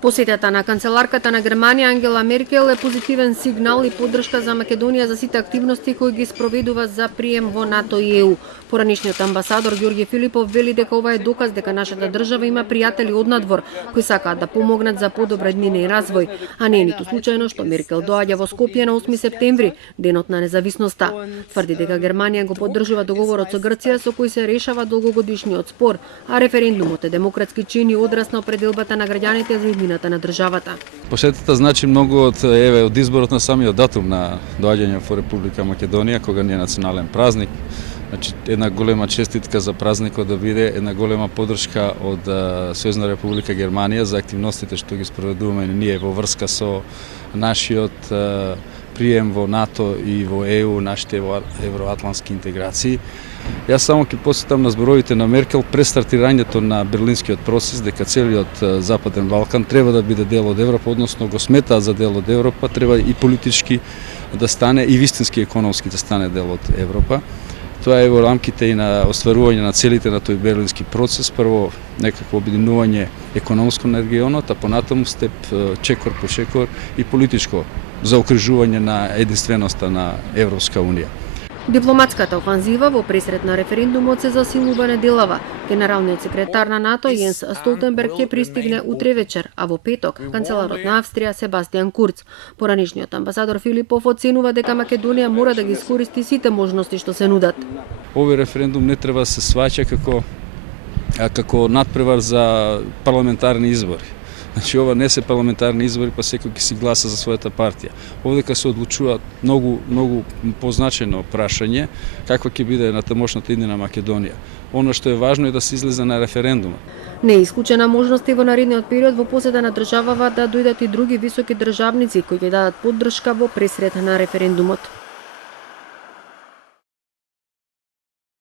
Посетата на канцеларката на Германија Ангела Меркел е позитивен сигнал и поддршка за Македонија за сите активности кои ги спроведува за прием во НАТО и ЕУ. Поранишниот амбасадор Ѓорѓе Филипов вели дека ова е доказ дека нашата држава има пријатели однадвор кои сакаат да помогнат за подобра иднина и развој, а не е ниту случајно што Меркел доаѓа во Скопје на 8 септември, денот на независноста. Тврди дека Германија го поддржува договорот со Грција со кој се решава долгогодишниот спор, а референдумот е демократски чин и одраз на определбата на граѓаните за иднината на државата. Посетата значи многу од изборот на самиот датум на доаѓање во Република Македонија, кога не е национален празник. Значи, една голема честитка за празникот да биде, една голема поддршка од Сојузна Република Германија за активностите што ги спроведуваме ние во врска со нашиот прием во НАТО и во ЕУ, нашите евроатлантски интеграции. Јас само ќе посетам на зборовите на Меркел пред стартирањето на берлинскиот процес, дека целиот Западен Балкан треба да биде дел од Европа, односно го сметаат за дел од Европа, треба и политички да стане и вистински економски да стане дел од Европа. Тоа е во рамките и на остварување на целите на тој берлински процес, прво некакво обединување економско на регионот, а понатаму степ чекор по чекор и политичко заокружување на единственоста на Европска унија. Дипломатската офанзива во пресрет на референдумот се засилува неделава. Генералниот секретар на НАТО Јенс Столтенберг ќе пристигне утре вечер, а во петок канцеларот на Австрија Себастијан Курц. Поранишниот амбасадор Филипов оценува дека Македонија мора да ги искористи сите можности што се нудат. Овој референдум не треба да се сваќа како надпревар за парламентарни избори. Значи, ова не се парламентарни избори, па секој ќе си гласа за својата партија. Овдека се одлучува многу позначено прашање каква ќе биде натамошната иднина Македонија. Оно што е важно е да се излезе на референдумот. Не е исклучена можност и во наредниот период во посета на државава да дојдат и други високи државници кои ќе дадат поддршка во пресрет на референдумот.